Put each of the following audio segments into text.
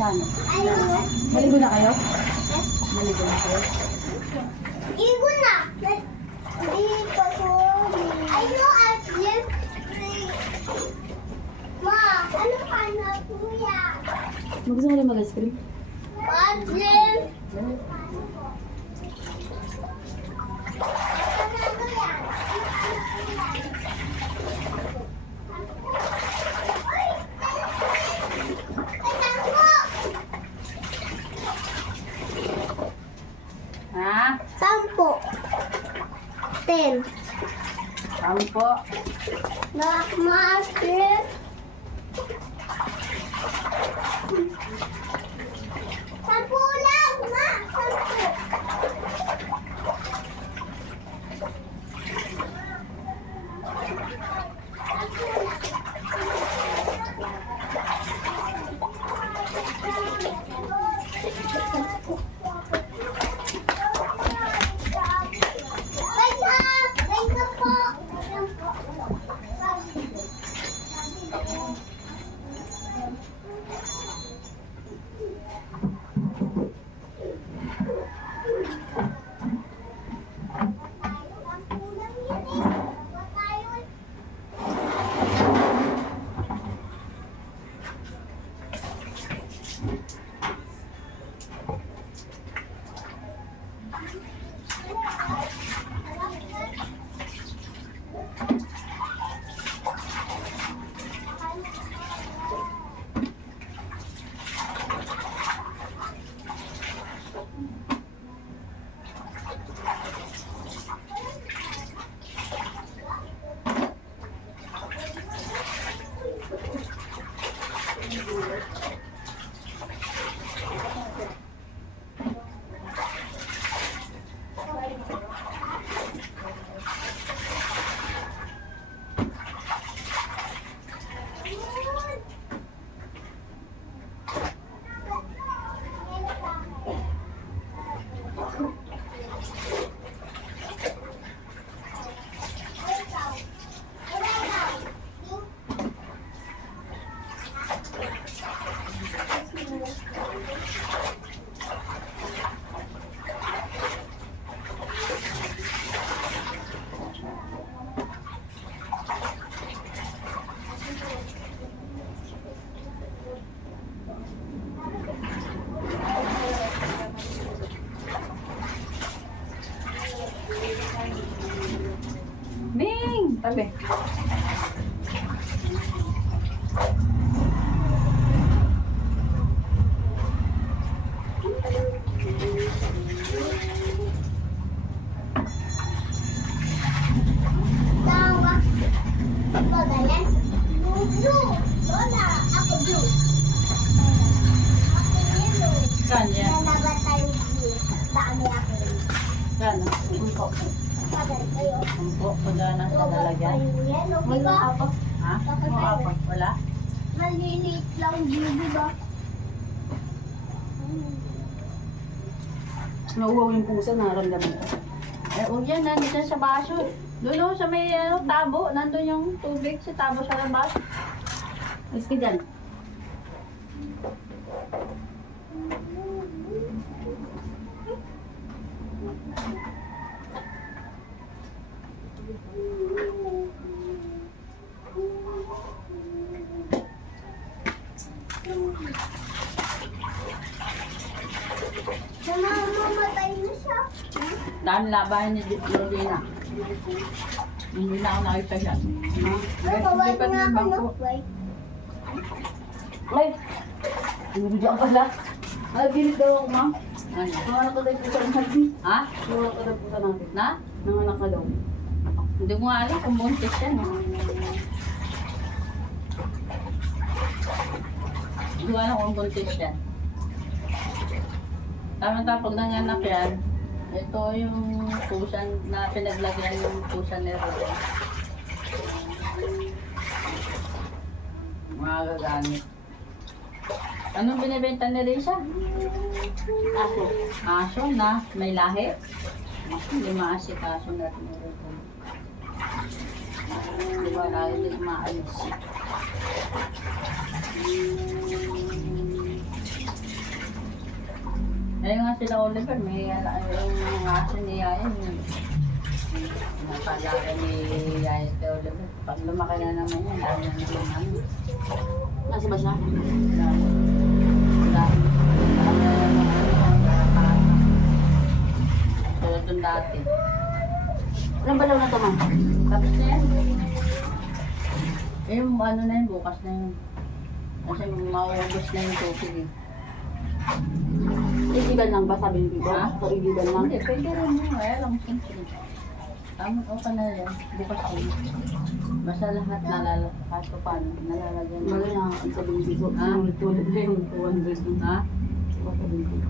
Saan? Ayun. Maligo na kayo? Maligo na kayo? Igo na. Dito ko. Ayun, Aslim. Ma, ano ka na, kuya? Gusto mo rin mag-ice cream? Aslim. Ha? 10. 10. Sampo. Ma-Aslim. 10 lang, ma. 10. Ming! Tabi. Tawa. Pagalan. Blue. Lola, ako blue. Ako yellow. Saan yan? Nalabat tayo blue. Dami ako. Saan? Umpo. Pagal kayo. Umpo. Pagka nasa lalagyan. Yellow, di ba? Ha? Mga wala? Maliliit lang blue, di ba? Nauwaw yung pusa, nararamdaman ko. Eh, huwag yan, nandito sa baso. Doon sa may tabo, nandun yung tubig sa tabo sa labas. Alis ka dyan. Namamatay na siya. Dahil labahan ni Lorena. Hindi na ako nakita siya. Ha? Nagawad Lipat nga ng ako bangko. ng white. Ay! Ano dyan pala? Ay, bilit daw ako, ma'am. Ano? Nanganak ka daw yung pusa natin. Ha? Nanganak ka daw yung pusa natin. Na? Nanganak ka daw. Hindi ko nga alam kung buntis yan. Hindi ko alam kung buntis yan. Tama-tama pag nanganak yan, ito yung pusa na pinaglagyan yung pusa ni Rose. Mga gagamit. Anong binibenta ni Risa? Aso. Aso na may lahi. Hindi maasikaso natin ni Risa. Hindi ba lagi din maalis. Ngayon nga sila Oliver, may yung aso ni Yaya. Napalaki ni Yaya si Oliver. Pag lumaki na naman yan, dami na naman ano. Nasa ba siya? Tulad dun dati. Ilang balaw na ito, ma'am? Tapos na yan. Eh, ano na yun, bukas na yun. Kasi mauubos na yung tubig eh. Igiban lang ba, sabi ni Bibo? Ha? So, igiban lang? Hindi, pwede rin yun. Kaya lang, siyempre. Tama ko ka na yan. Bukas na yun. Basta lahat kahit pa paano, nalalagyan na. Bagay na, ang sabi ni Bibo. Ha? Tulad na yung 200 dun. Ha? Sabi ni Bibo.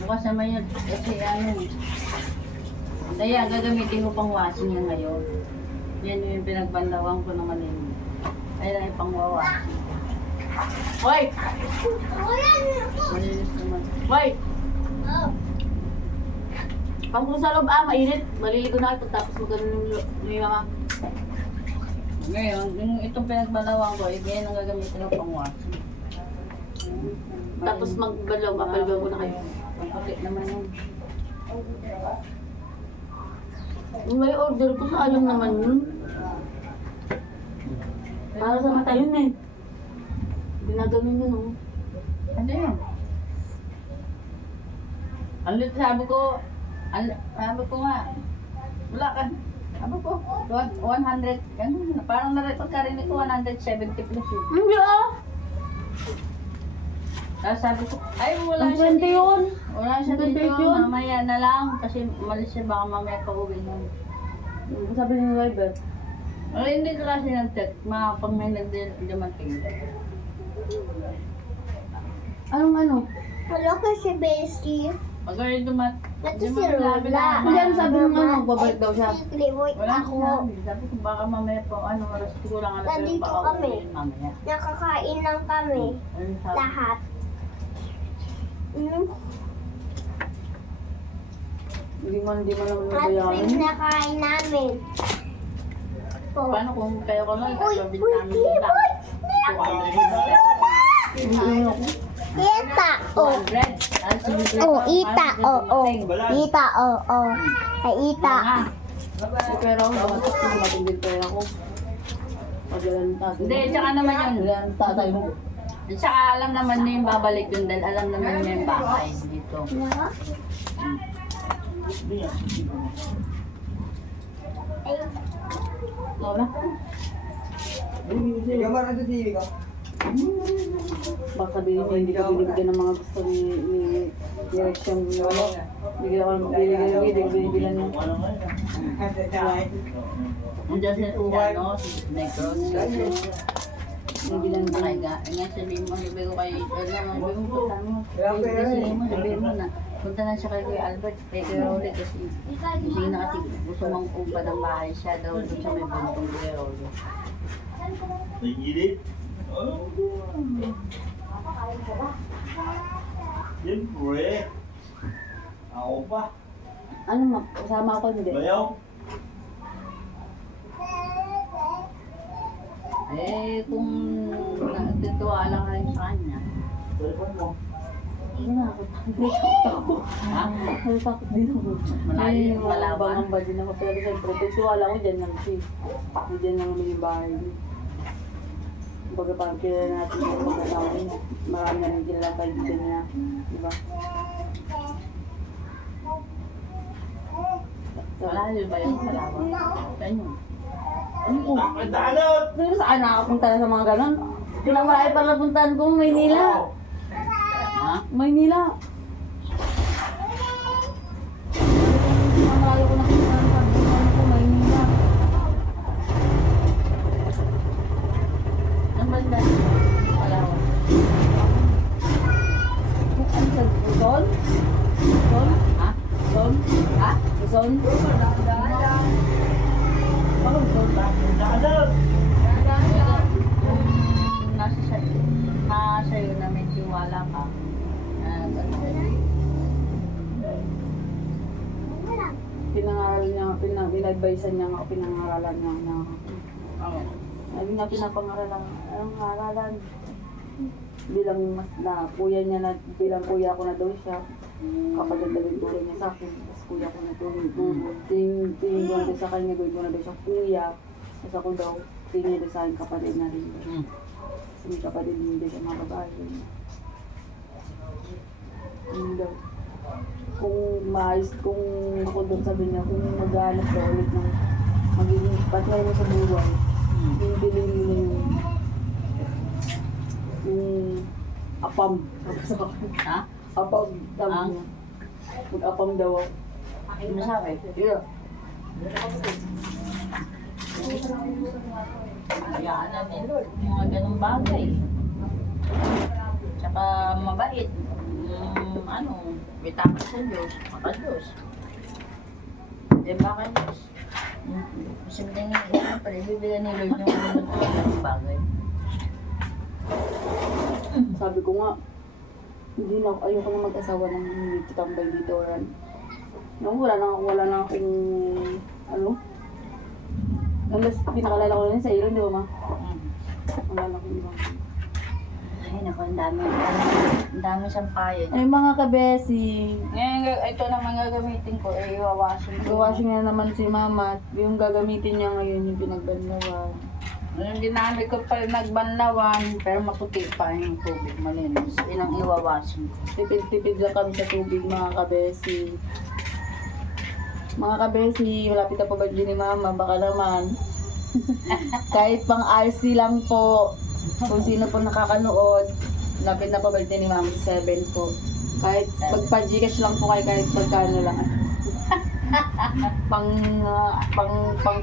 Bukas naman yun. Kasi ano, kaya gagamitin ko pang washing yan ngayon. Yan yung pinagbandawan ko naman yun. Kaya lang yung pang washing. Hoy! Malinis naman. Hoy! Oh. Pag kung sa loob, mainit. Maliligo na ito tapos magano yung mga... Ngayon, yung itong pinagbandawan ko, yan ang gagamitin ko pang washing. Tapos magbalaw, papalgaw ko na kayo. Pagputi naman yun. May order ko, sayang naman yun. Para sa mata yun eh. Ginaganon yun oh. Ano yun? Sabi ko nga, wala ka. Sabi ko, 100, ganun. Parang pagkarinig ko, 170 plus yun. Hindi ah! Tapos sabi ko, ay wala Ang siya 20 yun! Wala siya Ang dito, 28 yun. mamaya na lang. Kasi malis siya, baka mamaya pa uwi nun. Sabi ni driver. Wala, hindi ko kasi nag-check. Pag may nagdimating. Anong ano? Wala ka si Bessie. Pag may dumat, Ito si Rola. Hindi, ano sabi ng ano, babalik daw siya. Livoy wala ako. sinabi. Sabi ko baka mamaya pa, oras ko lang alam. Nandito baka kami. uwi mamaya. Nakakain lang kami. Ano sabi? Lahat. Hindi mo naman At nabayaran. pinakain namin. Oh. Paano kung kayo ko lang, Uy, sabi uy, namin yun lang. Hindi ako. Kita, oh. 200. Tapos bibili Oh, ko, ita, parang oh, oh. dumating. Ita, oh, oh. Ay, ita. Nga. Pero ako, dapat ko matindin pera ko. Padala ng tatay. Hindi, tsaka naman yun. Padala ng tatay mo. Tsaka alam naman niya yung babalik yun dahil alam naman niya yung bahay dito. Ay, Wala. Gambar na sa TV ka. Baka sabihin mo, hindi ka binibigyan ng mga gusto ni direction mo. Bigyan ako ng bibigyan hindi ko binibilan mo. Andiyan si ano, si Negros. Binibilan mo. Ay, nga sabihin mo, sabi ko kay sabihin mo, punta mo. Sabihin mo na, punta na siya kay Kuya Albert, kay Kuya Rolly kasi kasi na kasi gusto mong umpa ng bahay siya daw doon sa may buntong Kuya Rolly. Nagilid? Oh. Siyempre. Ako pa. Ano, kasama ako hindi. Bayaw. Eh, kung natutuwa lang rin sa kanya. Telepon mo. Hindi na ako. Natatakot ako. Ha? Natatakot din ako. Malayo, Ay, malaban. Ang ba din ako. Pero siyempre, pagsuwala ko dyan lang siya. Hindi dyan lang naman yung bahay niya. Kumbaga parang kilala natin yung pagkatao niya. Marami na rin kilala kaibigan niya. Diba? Malayo ba yung Palawan? Ganyan. Ano ko? Ang tanot! Pero saan nakapunta na sa mga ganon? Pinamalayo pa napuntahan ko, Maynila. Ha? Maynila. Pinamalayo ko napuntahan ko, Maynila. Ang banda? Palawan. Ano sa Luzon? Luzon? Ha? Luzon? Ha? Luzon? Baka Luzon ba? Tanot! Nasa iyo na may tiwala ka. Pinangaral niya, pinag-advisean niya ako, pinangaralan niya ako. Oo. Sabi nga pinapangaralan, anong aralan? bilang mas na kuya niya na, bilang kuya ko na daw siya. Kapatid na rin tulad niya sa akin. Tapos kuya ko na tulad. Tingin ko na daw sa kanya, gawin ko na daw siya kuya. Tapos ako daw, tingin niya daw sa akin, kapatid na rin. Kasi may kapatid din daw siya mga babae. Yun daw. Kung maayos, kung ako doon sabi niya, kung maghanap ka ulit ng magiging partner mo sa buhay, yung bilhin mo na yung apam. Ha? Apam, sabi niya. Mag-apam daw ako. Ano sabi? Yeah. Hayaan na ni Lord. Yung mga ganong bagay. Tsaka mabait. May takot sa Diyos. Maka Diyos. Eh, baka Diyos. Kasi siyempre, bibigyan ni Lord yung mga ganong bagay. Sabi ko nga, hindi na ako, ayoko na mag-asawa ng dito tambay dito or ano. Nung wala na akong, ano, unless pinakalala ko lang sa ilo, di ba ma? Wala na akong ibang. Ay, naku, ang dami sampayan. Ay mga kabesi, Ngayon, ito naman gagamitin ko, iwawasin ko. gawashing na naman si mama, yung gagamitin niya ngayon yung pinagbandawan. Yung ginamit ko pa nagbanlawan, pero maputi pa yung tubig, malinis. Ilang iwawasin ko. Tipid-tipid lang kami sa tubig mga kabesi. Mga kabesi, malapit na pa birthday ni mama, baka naman. Kahit pang RC lang po, kung sino po nakakanood, lapit na pa birthday ni mama sa 7 po. Kahit magpa-Gcash lang po kayo, kahit magkano lang. pang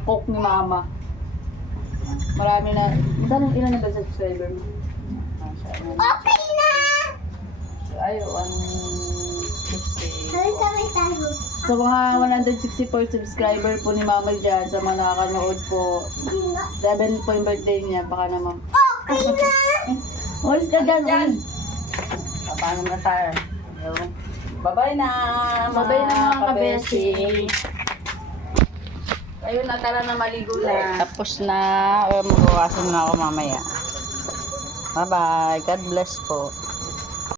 cook ni mama. Marami na. Ilan na ba sa subscriber mo? Okay na! Ay, 160. Sabi tayo. Sa mga 164 subscriber po ni mama dyan, sa mga nakakanood po, 7 po yung birthday niya, baka naman. Okay na! Oras ka dyan, Dyan. uy. Paano na tayo? Bye-bye na, Bye-bye na, mga kabesi. Ayun na, tara na maligo na. Tapos na, magawasan na ako mamaya. Bye-bye. God bless po.